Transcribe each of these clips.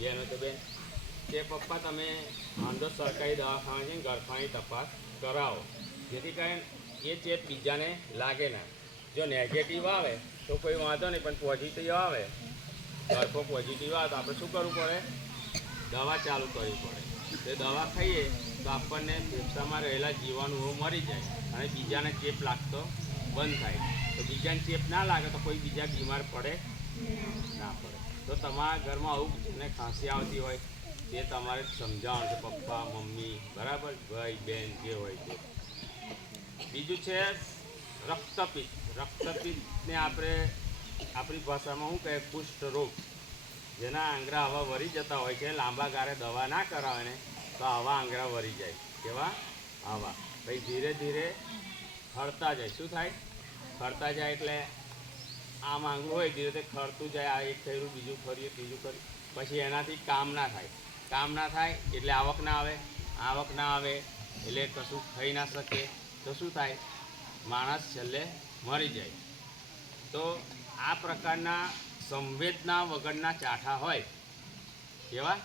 બેન, તો બેન, કે પપ્પા તમે આંધો સરકારી દવાખાને જઈને તપાસ કરાવો. જેથી કરીને એ ચેપ બીજાને લાગે ના. જો નેગેટિવ આવે, તો કોઈ વાંધો નહીં, પણ પોઝિટિવ આવે. ગર્ભો પોઝિટિવ આવે, તો આપણે શું કરવું પડે? દવા ચાલુ કરવી પડે. તે દવા ખાઈએ, તો આપણને ફેફસામાં રહેલા જીવાણુઓ મરી જાય અને બીજાને ચેપ લાગતો બંધ થાય. તો બીજાને ચેપ ના લાગે, તો કોઈ બીજા બીમાર પડે ના પડે. તો તમારા ઘરમાં આવું ને ખાંસી આવતી હોય તે તમારે સમજાવવાનું છે, પપ્પા, મમ્મી, બરાબર? ભાઈ, બેન, જે હોય તે બીજું છે રક્તપિત્ત. રક્તપિત્તને આપણે આપણી ભાષામાં શું કહે કુષ્ઠ રોગ. જેના આંગળા હવા વરી જતા હોય છે, લાંબા ગાળે દવા ના કરાવે ને, તો આવા આંગળા વરી જાય. કેવા? આવા પછી ધીરે ધીરે ખરતા જાય. શું થાય? ખરતા જાય એટલે આમ માંગવું હોય ધીરે ધીરે ખરતું જાય, આ એક થયું બીજું ફર્યું ત્રીજું કર્યું પછી એનાથી કામ ના થાય. કામ ના થાય એટલે આવક ના આવે. આવક ના આવે એટલે કશું ખાઈ ના શકે. તો શું થાય? માણસ છેલ્લે મરી જાય. તો આ પ્રકારના સંવેદના વગરના ચાઠા હોય. કેવા?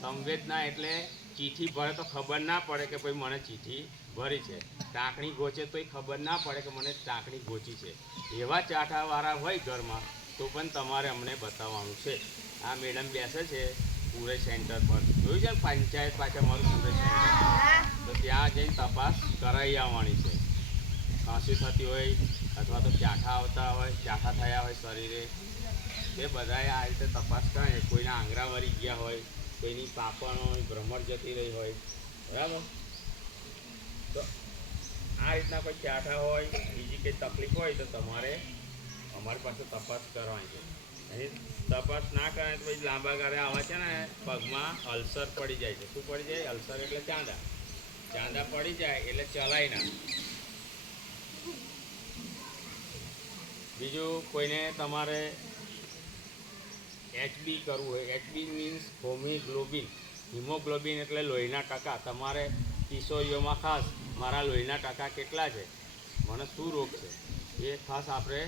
સંવેદના એટલે ચીઠી ભરે તો ખબર ના પડે કે ભાઈ મને ચીઠી ભરી છે. ટાંકણી ગોચે તોય ખબર ના પડે કે મને ટાંકણી ગોચી છે. એવા ચાઠાવાળા હોય ઘરમાં, તો પણ તમારે અમને બતાવવાનું છે. આ મેડમ બેસે છે પૂરે સેન્ટર પર. જોયું છે પંચાયત પાસે મારું પૂરે સેન્ટર? તો ત્યાં જઈને તપાસ કરાવી આવવાની છે. ખાંસી થતી હોય અથવા તો ચાઠા આવતા હોય, ચાઠા થયા હોય શરીરે તે બધાએ આ રીતે તપાસ કરાય. કોઈના આંગળા વળી ગયા હોય, કોઈની પાપણ હોય ભ્રમણ જતી રહી હોય. બરાબર? આ રીતના કોઈ ચાઠા હોય, બીજી કંઈ તકલીફ હોય તો તમારે અમારી પાસે તપાસ કરવાની છે. તપાસ ના કરે તો પછી લાંબા ગાળે આવા છે ને, પગમાં અલ્સર પડી જાય છે. શું પડી જાય? અલ્સર એટલે ચાંદા. ચાંદા પડી જાય એટલે ચલાય ના. બીજું કોઈને તમારે એચબી કરવું હોય. એચબી મીન્સ હોમિગ્લોબિન હિમોગ્લોબિન એટલે લોહીના ટકા. તમારે કિશોરીઓમાં ખાસ મારા લોહીના ટકા કેટલા છે? મને શું રોગ છે? એ ખાસ આપણે